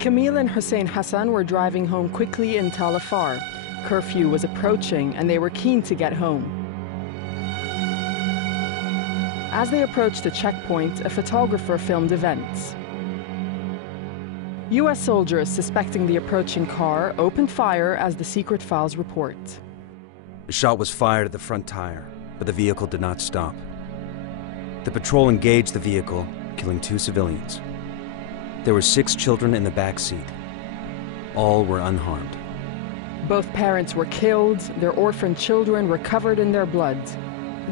Camille and Hussein Hassan were driving home quickly in Tal Afar. Curfew was approaching and they were keen to get home. As they approached the checkpoint, a photographer filmed events. US soldiers suspecting the approaching car opened fire, as the secret files report. A shot was fired at the front tire, but the vehicle did not stop. The patrol engaged the vehicle, killing 2 civilians. There were 6 children in the back seat. All were unharmed. Both parents were killed, their orphaned children were covered in their blood.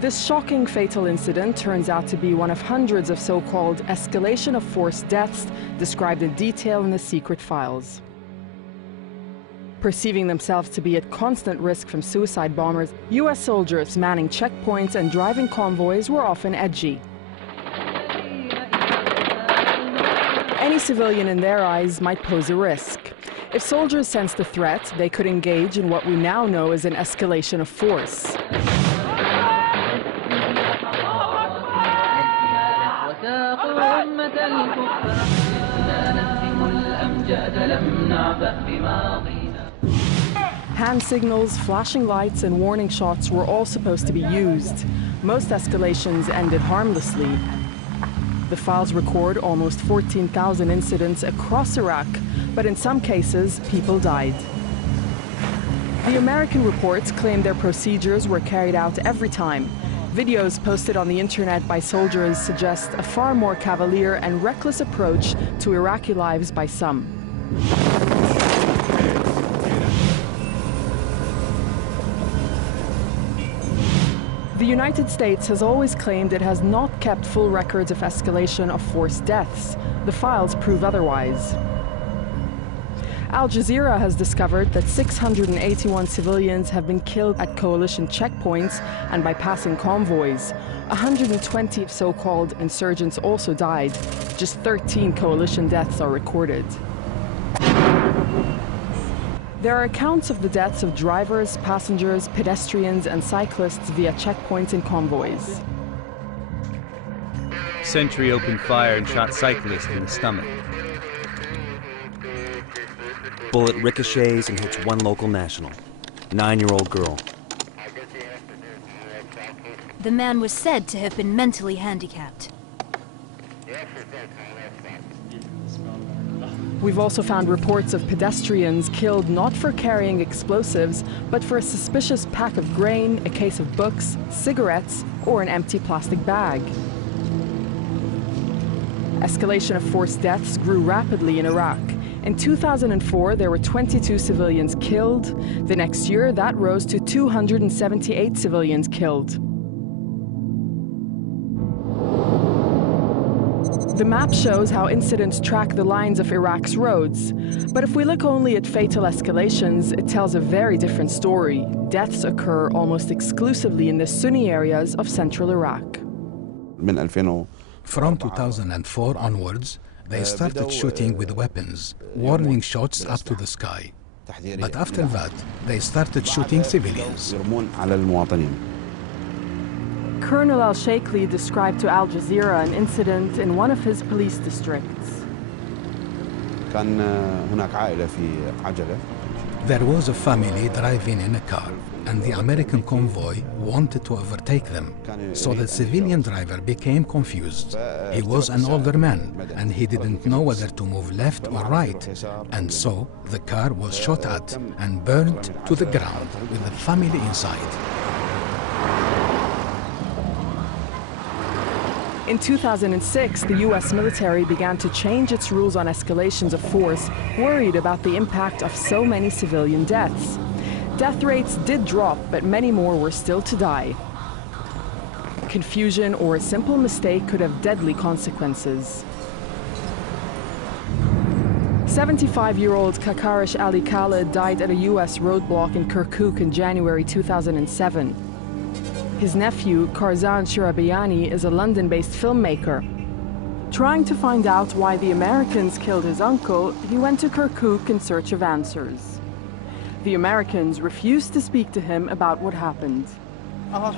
This shocking fatal incident turns out to be one of hundreds of so-called escalation of force deaths described in detail in the secret files. Perceiving themselves to be at constant risk from suicide bombers, US soldiers manning checkpoints and driving convoys were often edgy. Any civilian in their eyes might pose a risk. If soldiers sensed a threat, they could engage in what we now know as an escalation of force. Hand signals, flashing lights, and warning shots were all supposed to be used. Most escalations ended harmlessly. The files record almost 14,000 incidents across Iraq, but in some cases, people died. The American reports claim their procedures were carried out every time. Videos posted on the internet by soldiers suggest a far more cavalier and reckless approach to Iraqi lives by some. The United States has always claimed it has not kept full records of escalation of force deaths. The files prove otherwise. Al Jazeera has discovered that 681 civilians have been killed at coalition checkpoints and by passing convoys. 120 so-called insurgents also died. Just 13 coalition deaths are recorded. There are accounts of the deaths of drivers, passengers, pedestrians, and cyclists via checkpoints and convoys. Sentry opened fire and shot cyclist in the stomach. Bullet ricochets and hits one local national, 9-year-old girl. The man was said to have been mentally handicapped. We've also found reports of pedestrians killed not for carrying explosives, but for a suspicious pack of grain, a case of books, cigarettes, or an empty plastic bag. Escalation of force deaths grew rapidly in Iraq. In 2004, there were 22 civilians killed. The next year, that rose to 278 civilians killed. The map shows how incidents track the lines of Iraq's roads. But if we look only at fatal escalations, it tells a very different story. Deaths occur almost exclusively in the Sunni areas of central Iraq. From 2004 onwards, they started shooting with weapons, warning shots up to the sky. But after that, they started shooting civilians. Colonel al-Sheikhli described to Al Jazeera an incident in one of his police districts. There was a family driving in a car, and the American convoy wanted to overtake them. So the civilian driver became confused. He was an older man, and he didn't know whether to move left or right. And so the car was shot at and burned to the ground with the family inside. In 2006, the US military began to change its rules on escalations of force, worried about the impact of so many civilian deaths. Death rates did drop, but many more were still to die. Confusion or a simple mistake could have deadly consequences. 75-year-old Kakarish Ali Khalid died at a US roadblock in Kirkuk in January 2007. His nephew, Karzan Shirabiani, is a London-based filmmaker. Trying to find out why the Americans killed his uncle, he went to Kirkuk in search of answers. The Americans refused to speak to him about what happened. I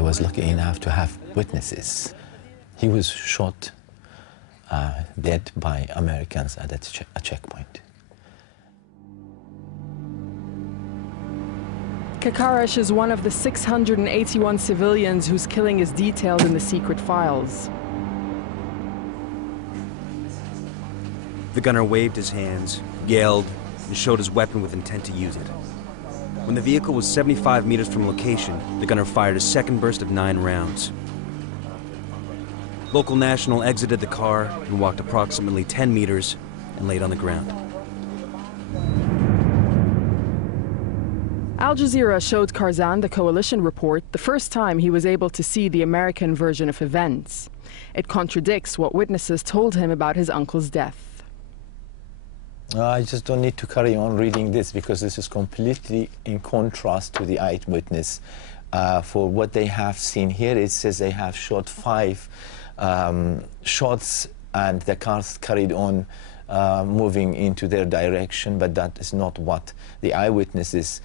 was lucky enough to have witnesses. He was shot dead by Americans at a checkpoint. Kakarash is one of the 681 civilians whose killing is detailed in the secret files. The gunner waved his hands, yelled, and showed his weapon with intent to use it. When the vehicle was 75 meters from location, the gunner fired a second burst of 9 rounds. Local national exited the car and walked approximately 10 meters and laid on the ground. Al Jazeera showed Karzan the coalition report the first time he was able to see the American version of events. It contradicts what witnesses told him about his uncle's death. I just don't need to carry on reading this because this is completely in contrast to the eyewitness. For what they have seen here, it says they have shot 5 shots and the cars carried on moving into their direction, but that is not what the eyewitnesses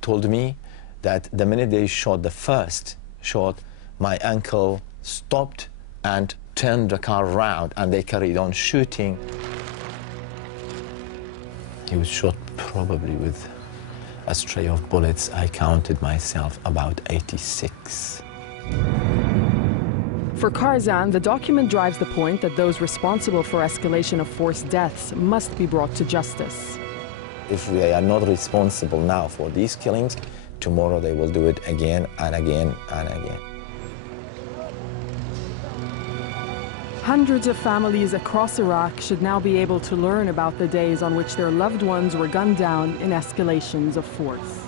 told me. That the minute they shot the first shot, my uncle stopped and turned the car around and they carried on shooting. He was shot probably with a stray of bullets. I counted myself about 86. For Karzan, the document drives the point that those responsible for escalation of forced deaths must be brought to justice. If they are not responsible now for these killings, tomorrow they will do it again and again and again. Hundreds of families across Iraq should now be able to learn about the days on which their loved ones were gunned down in escalations of force.